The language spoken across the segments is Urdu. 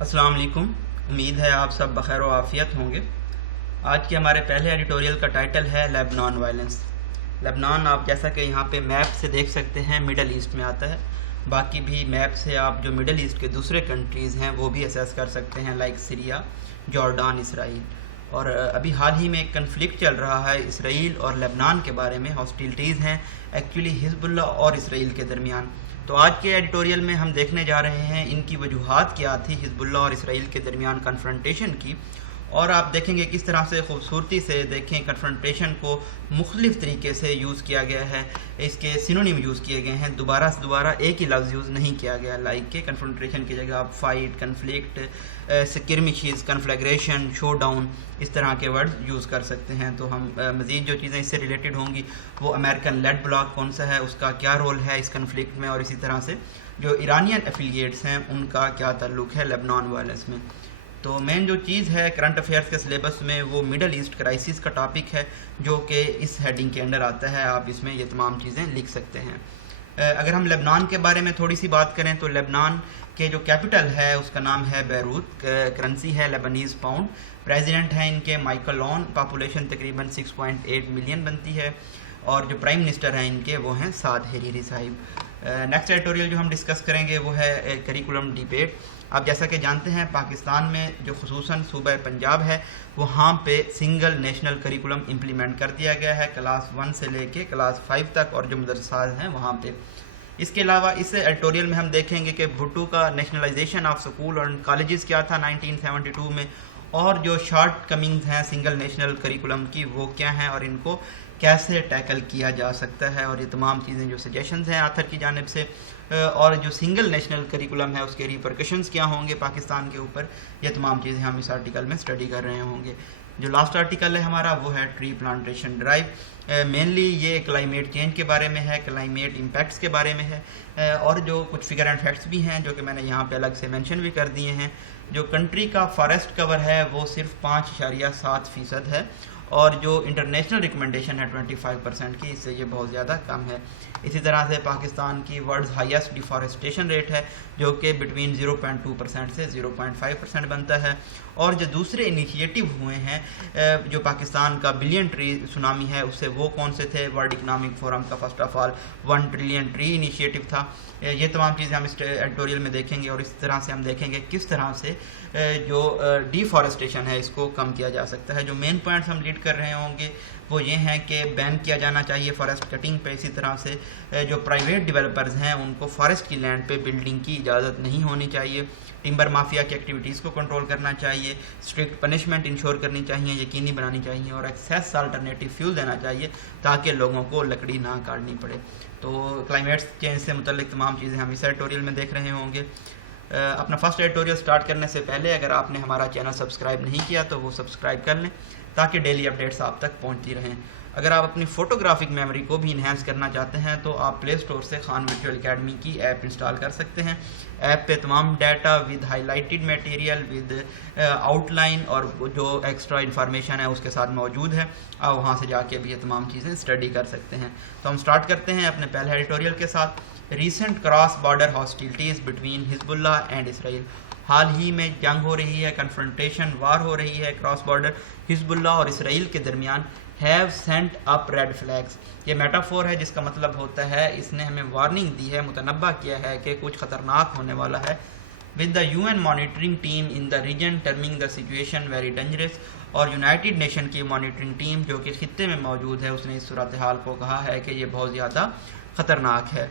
السلام علیکم، امید ہے آپ سب بخیر و عافیت ہوں گے۔ آج کے ہمارے پہلے ایڈیٹوریل کا ٹائٹل ہے لیبنان وائلنس۔ لیبنان آپ جیسا کہ یہاں پہ میپ سے دیکھ سکتے ہیں مڈل ایسٹ میں آتا ہے۔ باقی بھی میپ سے آپ جو مڈل ایسٹ کے دوسرے کنٹریز ہیں وہ بھی اسیس کر سکتے ہیں، لائک سیریا، جارڈان، اسرائیل۔ اور ابھی حال ہی میں ایک کنفلکٹ چل رہا ہے اسرائیل اور لیبنان کے بارے میں، ہاسٹیلٹیز ہیں ایکچولی حزب اللہ اور اسرائیل کے درمیان۔ تو آج کے ایڈیٹوریل میں ہم دیکھنے جا رہے ہیں ان کی وجوہات کیا تھی حزب اللہ اور اسرائیل کے درمیان کنفرنٹیشن کی، اور آپ دیکھیں گے کس طرح سے خوبصورتی سے دیکھیں کنفرنٹیشن کو مختلف طریقے سے یوز کیا گیا ہے، اس کے سینونیم یوز کیے گئے ہیں، دوبارہ سے دوبارہ ایک ہی لفظ یوز نہیں کیا گیا، لائک کہ کنفرنٹیشن کی جگہ آپ فائٹ، کنفلکٹ، سکرمشز، کنفلیگریشن، شو ڈاؤن، اس طرح کے ورڈ یوز کر سکتے ہیں۔ تو ہم مزید جو چیزیں اس سے ریلیٹڈ ہوں گی وہ امریکن لیڈ بلاک کون سا ہے، اس کا کیا رول ہے اس کنفلکٹ میں، اور اسی طرح سے جو ایرانین ایفیلیٹس ہیں ان کا کیا تعلق ہے لیبنان وائلنس میں۔ تو مین جو چیز ہے کرنٹ افیئرس کے سلیبس میں وہ مڈل ایسٹ کرائسس کا ٹاپک ہے، جو کہ اس ہیڈنگ کے انڈر آتا ہے۔ آپ اس میں یہ تمام چیزیں لکھ سکتے ہیں۔ اگر ہم لیبنان کے بارے میں تھوڑی سی بات کریں تو لیبنان کے جو کیپٹل ہے اس کا نام ہے بیروت، کرنسی ہے لیبنیز پاؤنڈ، پریزیڈنٹ ہیں ان کے مائیکل اون، پاپولیشن تقریباً 6.8 ملین بنتی ہے، اور جو پرائم منسٹر ہیں ان کے وہ ہیں سعد حریری صاحب۔ نیکسٹ ایڈیٹوریل جو ہم ڈسکس کریں گے وہ ہے کریکولم ڈیبیٹ۔ آپ جیسا کہ جانتے ہیں پاکستان میں جو خصوصاً صوبہ پنجاب ہے وہاں پہ سنگل نیشنل کریکولم امپلیمنٹ کر دیا گیا ہے کلاس 1 سے لے کے کلاس 5 تک، اور جو مدرسات ہیں وہاں پہ۔ اس کے علاوہ اس ایڈیٹوریل میں ہم دیکھیں گے کہ بھٹو کا نیشنلائزیشن آف سکول اور کالجز کیا تھا 1972 میں، اور جو شارٹ کمنگز ہیں سنگل نیشنل کریکولم کی وہ کیا ہیں، اور ان کو کیسے ٹیکل کیا جا سکتا ہے، اور یہ تمام چیزیں جو سجیشنز ہیں آتھر کی جانب سے، اور جو سنگل نیشنل کریکولم ہے اس کے ریپرکشنز کیا ہوں گے پاکستان کے اوپر، یہ تمام چیزیں ہم اس آرٹیکل میں اسٹڈی کر رہے ہوں گے۔ جو لاسٹ آرٹیکل ہے ہمارا وہ ہے ٹری پلانٹیشن ڈرائیو۔ مینلی یہ کلائمیٹ چینج کے بارے میں ہے، کلائمیٹ امپیکٹس کے بارے میں ہے، اور جو کچھ فگر اینڈ فیکٹس بھی ہیں جو کہ میں نے یہاں پہ الگ سے مینشن بھی کر دیے ہیں۔ جو کنٹری کا فارسٹ کور ہے وہ صرف 5.7% ہے، اور جو انٹرنیشنل ریکمنڈیشن ہے 25% کی، اس سے یہ بہت زیادہ کم ہے۔ اسی طرح سے پاکستان کی ورلڈز ہائیسٹ ڈیفارسٹیشن ریٹ ہے جو کہ بٹوین 0.2% سے 0.5% بنتا ہے، اور جو دوسرے انیشیٹو ہوئے ہیں جو پاکستان کا بلین ٹری سونامی ہے اس سے وہ کون سے تھے، ورلڈ اکنامک فورم کا first of all 1 trillion tree initiative تھا۔ یہ تمام چیزیں ہم اس ایڈیٹوریل میں دیکھیں گے، اور اس طرح سے ہم دیکھیں گے کس طرح سے جو ڈیفارسٹیشن ہے اس کو کم کیا جا سکتا ہے۔ جو مین پوائنٹس ہم لیڈ کر رہے ہوں گے وہ یہ ہیں کہ بین کیا جانا چاہیے فارسٹ کٹنگ پہ، اسی طرح سے جو پرائیویٹ ڈیولپرز ہیں ان کو فارسٹ کی لینڈ پہ بلڈنگ کی اجازت نہیں ہونی چاہیے، ٹمبر مافیا کی ایکٹیویٹیز کو کنٹرول کرنا چاہیے، اسٹرکٹ پنشمنٹ انشور کرنی چاہیے، یقینی بنانی چاہیے، اور ایکسیس آلٹرنیٹیو فیول دینا چاہیے تاکہ لوگوں کو لکڑی نہ کاٹنی پڑے۔ تو کلائمیٹ چینج سے متعلق تمام چیزیں ہم اس ایڈیٹوریل میں دیکھ رہے ہوں گے۔ اپنا فرسٹ ایڈیٹوریل سٹارٹ کرنے سے پہلے اگر آپ نے ہمارا چینل سبسکرائب نہیں کیا تو وہ سبسکرائب کر لیں تاکہ ڈیلی اپڈیٹس آپ تک پہنچتی رہیں۔ اگر آپ اپنی فوٹوگرافک میموری کو بھی انہینس کرنا چاہتے ہیں تو آپ پلے اسٹور سے خان ورچوئل اکیڈمی کی ایپ انسٹال کر سکتے ہیں۔ ایپ پہ تمام data with high lighted material with out line اور جو ایکسٹرا انفارمیشن ہے اس کے ساتھ موجود ہے، آپ وہاں سے جا کے بھی یہ تمام چیزیں اسٹڈی کر سکتے ہیں۔ تو ہم اسٹارٹ کرتے ہیں اپنے پہلے ایڈیٹوریل کے ساتھ، recent cross border hostilities between حزب اللہ اینڈ اسرائیل۔ حال ہی میں جنگ ہو رہی ہے، کنفرنٹیشن وار ہو رہی ہے کراس بارڈر حزب اللہ اور اسرائیل کے درمیان۔ Have sent up red flags, یہ میٹافور ہے جس کا مطلب ہوتا ہے اس نے ہمیں وارننگ دی ہے، متنبہ کیا ہے کہ کچھ خطرناک ہونے والا ہے۔ With the UN monitoring team in the region terming the situation very dangerous, اور یونائٹڈ نیشن کی مانیٹرنگ ٹیم جو کہ خطے میں موجود ہے اس نے اس صورتحال کو کہا ہے کہ یہ بہت زیادہ خطرناک ہے،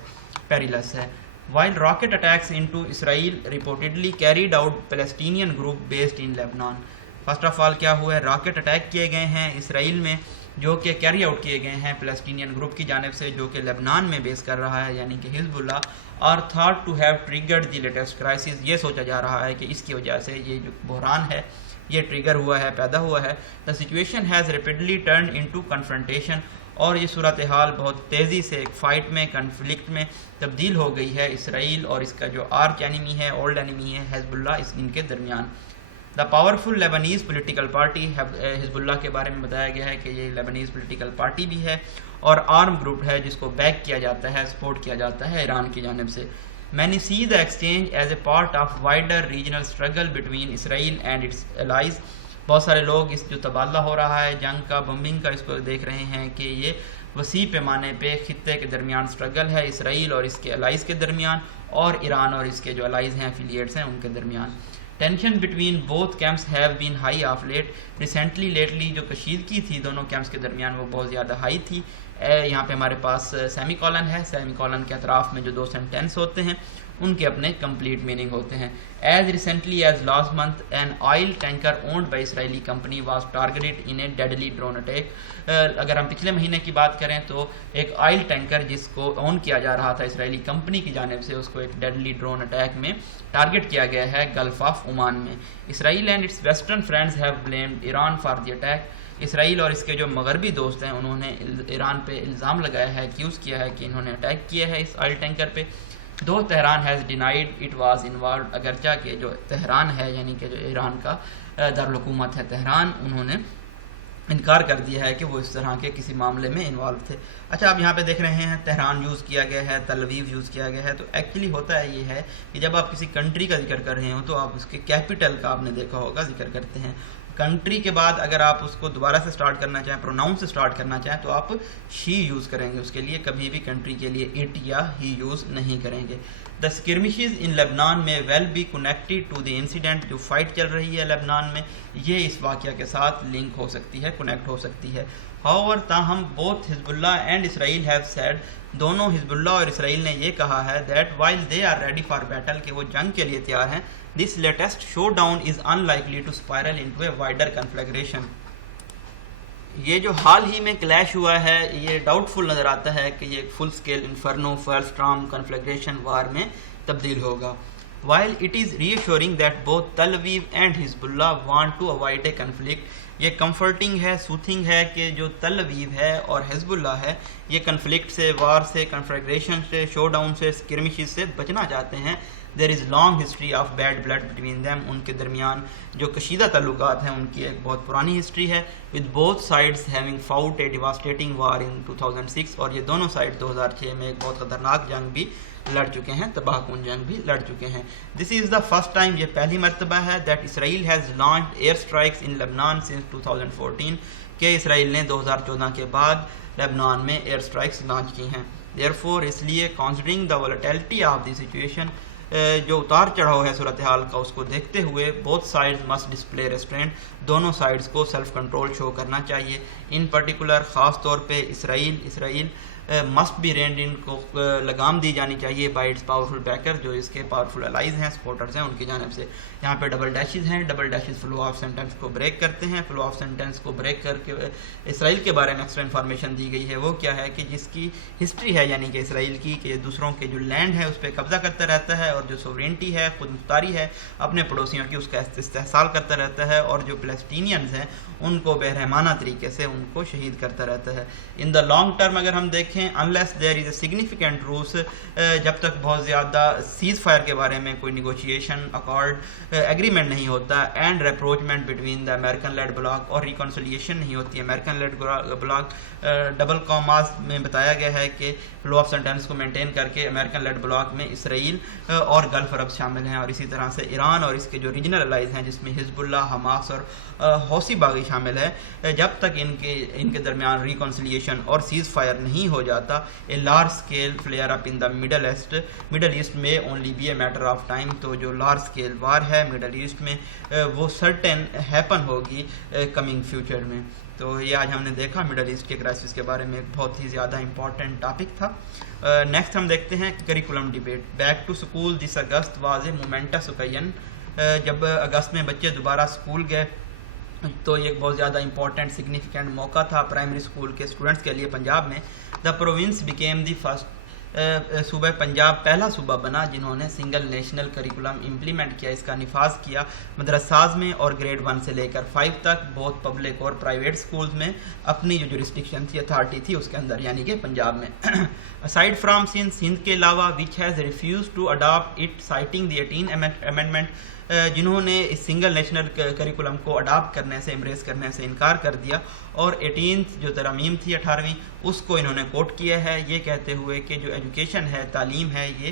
پیریلس ہے۔ While rocket attacks into Israel reportedly carried out Palestinian group based in Lebanon۔ First of all کیا ہوا ہے، راکٹ اٹیک کیے گئے ہیں اسرائیل میں جو کہ کیری آؤٹ کیے گئے ہیں فلسطینین گروپ کی جانب سے جو کہ لیبنان میں بیس کر رہا ہے، یعنی کہ حزب اللہ، اور thought to have triggered the latest crisis, یہ سوچا جا رہا ہے کہ اس کی وجہ سے یہ جو بحران ہے یہ ٹریگر ہوا ہے، پیدا ہوا ہے۔ The situation has rapidly turned into confrontation, اور یہ صورتحال بہت تیزی سے ایک فائٹ میں، کنفلکٹ میں تبدیل ہو گئی ہے اسرائیل اور اس کا جو آرچ اینیمی ہے، اولڈ اینیمی ہے حزب اللہ، ان کے درمیان۔ دا پاورفل لیبنیز پولیٹیکل پارٹی، حزب اللہ کے بارے میں بتایا گیا ہے کہ یہ لیبنیز پولیٹیکل پارٹی بھی ہے اور آرم گروپ ہے جس کو بیک کیا جاتا ہے، سپورٹ کیا جاتا ہے ایران کی جانب سے۔ Many see the exchange as a part of wider regional struggle between Israel and its allies. بہت سارے لوگ اس جو تبادلہ ہو رہا ہے جنگ کا، بمبنگ کا، اس کو دیکھ رہے ہیں کہ یہ وسیع پیمانے پہ خطے کے درمیان سٹرگل ہے، اسرائیل اور اس کے الائز کے درمیان، اور ایران اور اس کے جو الائز ہیں، افیلیٹس ہیں، ان کے درمیان. Tension between both camps have been high of late. Lately جو کشیدگی تھی دونوں کیمپس کے درمیان وہ بہت زیادہ ہائی تھی. یہاں پہ ہمارے پاس سیمی کالن ہے، سیمی کالن کے اطراف میں جو دو سینٹینس ہوتے ہیں ان کے اپنے کمپلیٹ میننگ ہوتے ہیں. As recently as last month an oil tanker owned by Israeli company was targeted in a deadly drone attack. اگر ہم پچھلے مہینے کی بات کریں تو ایک آئل ٹینکر جس کو اون کیا جا رہا تھا اسرائیلی کمپنی کی جانب سے، اس کو ایک ڈیڈلی ڈرون اٹیک میں ٹارگیٹ کیا گیا ہے گلف آف عمان میں. Israel and its western friends have blamed Iran for the attack. Israel اور اس کے جو مغربی دوست ہیں انہوں نے ایران پہ الزام لگایا ہے، ایکیوز کیا ہے کہ انہوں نے اٹیک کیا ہے اس آئل ٹینکر پہ. Though Tehran has denied it was involved. اگرچہ کہ جو تہران ہے یعنی کہ جو ایران کا دارالحکومت ہے تہران، انہوں نے انکار کر دیا ہے کہ وہ اس طرح کے کسی معاملے میں انوالو تھے. اچھا آپ یہاں پہ دیکھ رہے ہیں تہران یوز کیا گیا ہے، تل اویو یوز کیا گیا ہے. تو ایکچولی ہوتا ہے یہ ہے کہ جب آپ کسی کنٹری کا ذکر کر رہے ہوں تو آپ اس کے کیپٹل کا آپ نے دیکھا ہوگا ذکر کرتے ہیں. کنٹری کے بعد اگر آپ اس کو دوبارہ سے سٹارٹ کرنا چاہیں، پروناؤن سے سٹارٹ کرنا چاہیں، تو آپ شی یوز کریں گے اس کے لیے، کبھی بھی کنٹری کے لیے اٹ یا ہی یوز نہیں کریں گے. دا skirmishes ان لبنان میں well be connected to the incident. جو فائٹ چل رہی ہے لبنان میں یہ اس واقعہ کے ساتھ لنک ہو سکتی ہے، کنیکٹ ہو سکتی ہے. however تاہم both حزب اللہ اینڈ اسرائیل ہیو said، دونوں حزب اللہ اور اسرائیل نے یہ کہا ہے that while they are ready for battle، کہ وہ جنگ کے لیے تیار ہیں، this latest showdown is unlikely to spiral into a wider conflagration. یہ جو حال ہی میں کلیش ہوا ہے یہ ڈاؤٹ فل نظر آتا ہے کہ یہ فل اسکیل انفرنو فائرسٹارم کنفلیگریشن وار میں تبدیل ہوگا. while it is reassuring that both Tel Aviv and Hezbollah want to avoid a conflict، یہ کمفرٹنگ ہے، سوتھنگ ہے کہ جو تل اویو ہے اور حزب اللہ ہے یہ کنفلکٹ سے، وار سے، کنفلیگریشن سے، شو ڈاؤن سے، اسکرمشز سے بچنا چاہتے ہیں. There is long history of bad blood between them. ان کے درمیان جو کشیدہ تعلقات ہیں ان کی ایک بہت پرانی ہسٹری ہے. With both sides having fought a devastating war in 2006، اور یہ دونوں سائڈ 2006 میں ایک بہت خطرناک جنگ بھی لڑ چکے ہیں، تباہ کن جنگ بھی لڑ چکے ہیں. دس از دا فرسٹ ٹائم، یہ پہلی مرتبہ ہے that Israel has launched air strikes in Lebanon since 2014، کہ اسرائیل نے 2014 کے بعد لبنان میں ایئر اسٹرائکس لانچ کی ہیں. دیئرفور اس لیے considering the ولیٹیلٹی of the situation, جو اتار چڑھاؤ ہے صورتحال کا، اس کو دیکھتے ہوئے both sides must display restraint, دونوں سائڈز کو سیلف کنٹرول شو کرنا چاہیے. ان پرٹیکولر خاص طور پہ اسرائیل مسٹ بی رینڈ، ان کو لگام دی جانی چاہیے بائی اٹس پاورفل بیکر، جو اس کے پاورفل الائز ہیں، سپورٹرز ہیں، ان کی جانب سے. یہاں پہ ڈبل ڈیشز ہیں، double dashes flu of sentence کو بریک کرتے ہیں. فلو آف سینٹینس کو بریک کر کے اسرائیل کے بارے میں ایکسٹرا انفارمیشن دی گئی ہے. وہ کیا ہے کہ جس کی ہسٹری ہے یعنی کہ اسرائیل کی، کہ دوسروں کے جو لینڈ ہے اس پہ قبضہ کرتا رہتا ہے، اور جو سوورینٹی ہے، خود مختاری ہے اپنے پڑوسیوں کی، اس کا استحصال کرتا رہتا ہے، اور جو فلسطینینز ہیں ان کو بےرحمانہ طریقے سے ان کو شہید کرتا رہتا ہے. ان دا لانگ ٹرم اگر ہم دیکھیں، unless there is a significant truce، جب تک بہت زیادہ سیز فائر کے بارے میں کوئی نیگوشیشن، اکارڈ، ایگریمنٹ نہیں ہوتا، and rapprochement between the American led bloc, اور ریکنسلیشن نہیں ہوتی. American led bloc double commas میں بتایا گیا ہے کہ فلو آف سینٹینس کو مینٹین کر کے امریکن لیڈ بلاک میں اسرائیل اور گلف عرب شامل ہیں، اور اسی طرح سے ایران اور اس کے جو ریجنل الائز ہیں جس میں حزب اللہ، حماس اور حوثی باغی شامل ہے، جب تک ان کے درمیان ریکنسلیشن اور سیز فائر نہیں ہو جاتا، a large scale flare up in the Middle East میں only be a matter of time. تو جو لارج اسکیل وار ہے مڈل ایسٹ میں وہ سرٹن ہیپن ہوگی کمنگ فیوچر میں. تو یہ آج ہم نے دیکھا مڈل ایسٹ کے کرائسس کے بارے میں، ایک بہت ہی زیادہ امپورٹنٹ ٹاپک تھا. نیکسٹ ہم دیکھتے ہیں curriculum debate. Back to school this August was a momentous occasion. جب اگست میں بچے دوبارہ اسکول گئے تو یہ ایک بہت زیادہ امپورٹنٹ سگنیفیکینٹ موقع تھا پرائمری اسکول کے اسٹوڈنٹس کے لیے پنجاب میں. The province became the first, صوبہ پنجاب پہلا صوبہ بنا جنہوں نے سنگل نیشنل کریکولم امپلیمنٹ کیا، اس کا نفاذ کیا مدرساز میں، اور گریڈ 1 سے لے کر 5 تک بہت پبلک اور پرائیویٹ اسکولز میں اپنی جو جورسڈکشن تھی، اتھارٹی تھی اس کے اندر، یعنی کہ پنجاب میں. اسائڈ فرام سندھ کے علاوہ which has refused to adopt it citing the 18 amendment, جنہوں نے اس سنگل نیشنل کریکولم کو اڈاپٹ کرنے سے، امبریس کرنے سے انکار کر دیا، اور 18 جو ترامیم تھی 18ویں اس کو انہوں نے کوٹ کیا ہے، یہ کہتے ہوئے کہ جو ایجوکیشن ہے، تعلیم ہے، یہ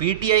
PTI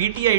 PTI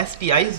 STIs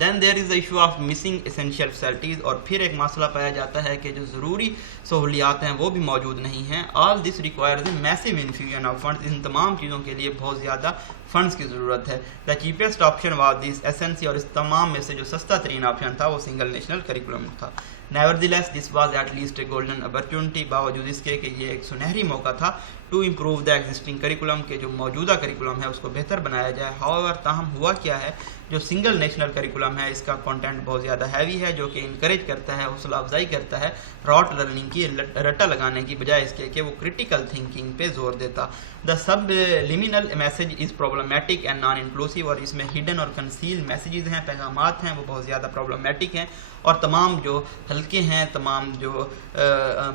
then there is the issue of missing essential facilities, اور پھر ایک مسئلہ پایا جاتا ہے کہ جو ضروری سہولیات ہیں وہ بھی موجود نہیں ہیں. All this requires a massive infusion of funds, ان تمام چیزوں کے لیے بہت زیادہ فنڈز کی ضرورت ہے. The cheapest option was this ایسنسی، اور اس تمام میں سے جو سستا ترین آپشن تھا وہ سنگل نیشنل کریکولم تھا. Nevertheless this was at least a golden opportunity, باوجود اس کے کہ یہ ایک سنہری موقع تھا to improve the existing curriculum, کہ جو موجودہ کریکولم ہے اس کو بہتر بنایا جائے. ہاؤیور تاہم ہوا کیا ہے، جو سنگل نیشنل کریکولم ہے اس کا کنٹینٹ بہت زیادہ ہیوی ہے، جو کہ انکریج کرتا ہے، حوصلہ افزائی کرتا ہے راٹ لرننگ کی، رٹا لگانے کی بجائے اس کے کہ وہ کرٹیکل تھنکنگ پہ زور دیتا. The subliminal message is problematic and non inclusive, اور اس میں ہڈن اور کنسیل میسیجز ہیں، پیغامات ہیں، وہ بہت زیادہ پرابلمیٹک ہیں، اور تمام جو حلقے ہیں، تمام جو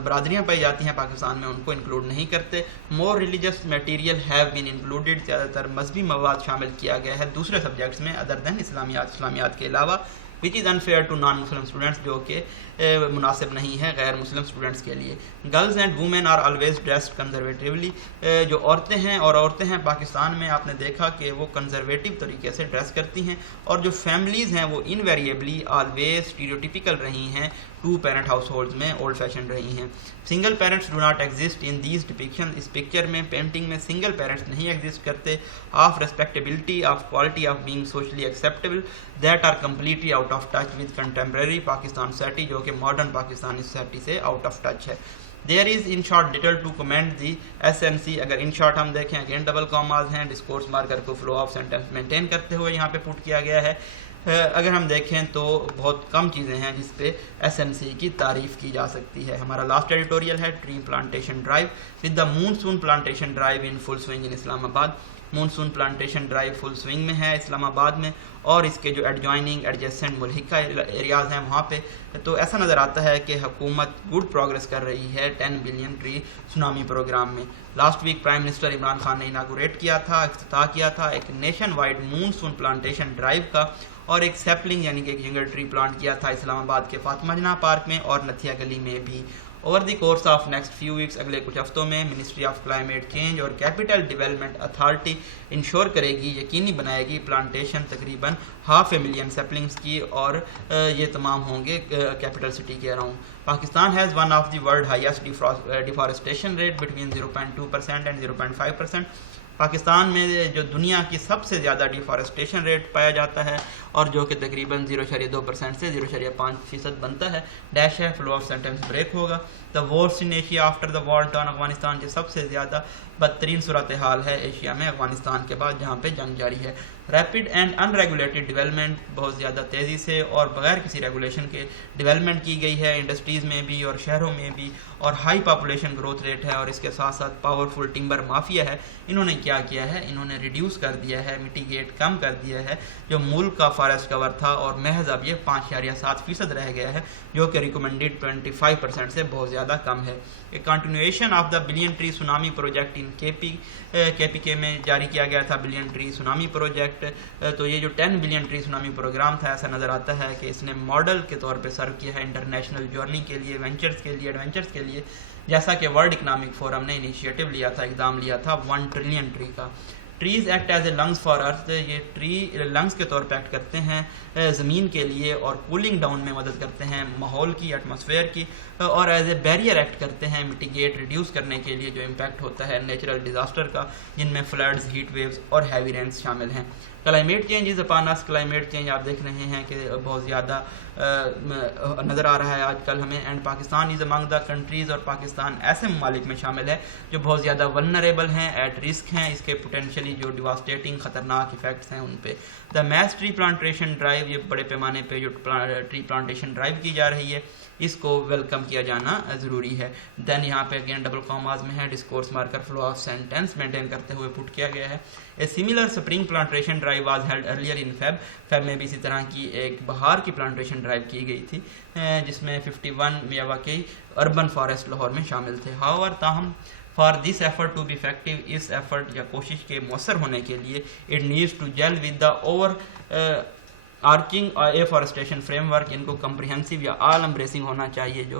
برادریاں پائی جاتی ہیں پاکستان میں ان کو انکلوڈ نہیں کرتے. More religious material have been included, زیادہ تر مذہبی مواد شامل کیا گیا ہے دوسرے سبجیکٹس میں ادر دین اسلامیات کے علاوہ، which is unfair to non Muslim students, جو کہ مناسب نہیں ہے غیر مسلم اسٹوڈنٹس کے لیے. Girls and women are always dressed conservatively, جو عورتیں ہیں پاکستان میں آپ نے دیکھا کہ وہ کنزرویٹیو طریقے سے ڈریس کرتی ہیں، اور جو فیملیز ہیں وہ انویریبلی آلویز اسٹیریوٹیپیکل رہی ہیں، ٹو پیرنٹ ہاؤس ہولڈز میں اولڈ فیشن رہی ہیں. Single parents do not exist in these depiction, اس پکچر میں پینٹنگ میں سنگل پیرنٹس نہیں ایگزسٹ کرتے. Of respectability, of quality of being socially acceptable, that are completely out of touch with contemporary Pakistan society, جو کہ ماڈرن پاکستانی سوسائٹی سے آؤٹ آف ٹچ ہے. There is in short little to commend the S M سی، اگر ان شارٹ ہم دیکھیں اگین ڈبل کاماز ہیں، ڈسکورس مارکر کو فلو آف سینٹینس مینٹین کرتے ہوئے یہاں پہ پٹ کیا گیا ہے. اگر ہم دیکھیں تو بہت کم چیزیں ہیں جس پہ ایس ایم سی کی تعریف کی جا سکتی ہے. ہمارا لاسٹ ایڈیٹوریل ہے tree plantation drive with the monsoon plantation drive in full swing in Islamabad. Monsoon plantation drive full swing میں ہے اسلام آباد میں، اور اس کے جو ایڈجوائننگ ایڈجسٹنٹ ملحقہ ایریاز ہیں وہاں پہ تو ایسا نظر آتا ہے کہ حکومت گڈ پروگرس کر رہی ہے 10 بلین ٹری سونامی پروگرام میں. Last week prime minister Imran Khan نے اناگوریٹ کیا تھا، افتتاح کیا تھا ایک nationwide monsoon plantation drive کا، اور ایک سیپلنگ یعنی کہ ایک ینگر ٹری پلانٹ کیا تھا اسلام آباد کے فاطمہ جناح پارک میں اور نتھیا گلی میں بھی. Over the course of next few weeks, اگلے کچھ ہفتوں میں منسٹری آف کلائمیٹ چینج اور کیپٹل ڈیولپمنٹ اتھارٹی انشور کرے گی، یقینی بنائے گی پلانٹیشن تقریباً 500,000 سیپلنگس کی، اور یہ تمام ہوں گے کیپٹل سٹی کے around. Pakistan has one of the world highest deforestation rate between 0.2% and 0.5%. Pakistan میں جو دنیا کی سب سے زیادہ ڈیفارسٹیشن ریٹ پایا جاتا ہے، اور جو کہ تقریباً 0.2% سے 0.5% بنتا ہے. ڈیش ہے، فلو آف سینٹینس بریک ہوگا. The wars in Asia after the war turn Afghanistan, جو سب سے زیادہ بدترین صورتحال ہے ایشیا میں افغانستان کے بعد جہاں پہ جنگ جاری ہے. Rapid and in regulated development, بہت زیادہ تیزی سے اور بغیر کسی ریگولیشن کے ڈیولپمنٹ کی گئی ہے انڈسٹریز میں بھی اور شہروں میں بھی، اور ہائی پاپولیشن گروتھ ریٹ ہے، اور اس کے ساتھ ساتھ پاورفل ٹمبر مافیا ہے. انہوں نے کیا کیا ہے، انہوں نے ریڈیوس کر دیا ہے، میٹیگیٹ کم کر دیا ہے جو ملک کا فارسٹ کور تھا، اور محض اب یہ 5.7% رہ گیا ہے، جو کہ ریکمنڈیڈ 25% سے بہت زیادہ کم ہے. Continuation of the billion tree tsunami project in K P کے میں جاری کیا گیا تھا بلین ٹری سونامی پروجیکٹ. تو یہ جو 10 بلین ٹری سونامی پروگرام تھا، ایسا نظر آتا ہے کہ اس نے ماڈل کے طور پہ سرو کیا ہے انٹرنیشنل جرنی کے لیے، وینچرز کے لیے، ایڈونچرز کے لیے، جیسا کہ ورلڈ اکنامک فورم نے انیشیٹو لیا تھا، اقدام لیا تھا 1 ٹریلین ٹری کا. Trees act as a lungs for earth, یہ ٹری لنگس کے طور پہ ایکٹ کرتے ہیں زمین کے لیے، اور کولنگ ڈاؤن میں مدد کرتے ہیں ماحول کی، ایٹماسفیئر کی، اور ایز اے بیریئر ایکٹ کرتے ہیں میٹیگیٹ ریڈیوس کرنے کے لیے جو امپیکٹ ہوتا ہے نیچرل ڈیزاسٹر کا، جن میں فلڈز، ہیٹ ویوز اور ہیوی رینز شامل ہیں. Climate change is upon us, climate change آپ دیکھ رہے ہیں کہ بہت زیادہ نظر آ رہا ہے آج کل ہمیں. And Pakistan is Umang the countries, اور پاکستان ایسے ممالک میں شامل ہے جو بہت زیادہ ولنریبل ہیں، ایٹ رسک ہیں، اس کے پوٹینشلی جو ڈیواسٹیٹنگ خطرناک ایفیکٹس ہیں ان پہ. The mass tree plantation drive, یہ بڑے پیمانے پہ جو ٹری پلانٹیشن ڈرائیو کی جا رہی ہے، اس کو ویلکم کیا جانا ضروری ہے. دین یہاں پہ اگین ڈبل کاماز میں ہے، discourse marker flow of sentence maintain کرتے ہوئے پٹ کیا گیا ہے. A similar spring plantation drive was held earlier in Feb میں بھی اسی طرح کی ایک بہار کی پلانٹیشن ڈرائیو کی گئی تھی، جس میں 51 میاواکی اربن فارسٹ لاہور میں شامل تھے. ہاؤور تاہم for this effort to be effective, اس ایفرٹ یا کوشش کے مؤثر ہونے کے لیے it needs to gel with the overarching afforestation framework, ان کو کمپریہنسو یا آل امبریسنگ ہونا چاہیے جو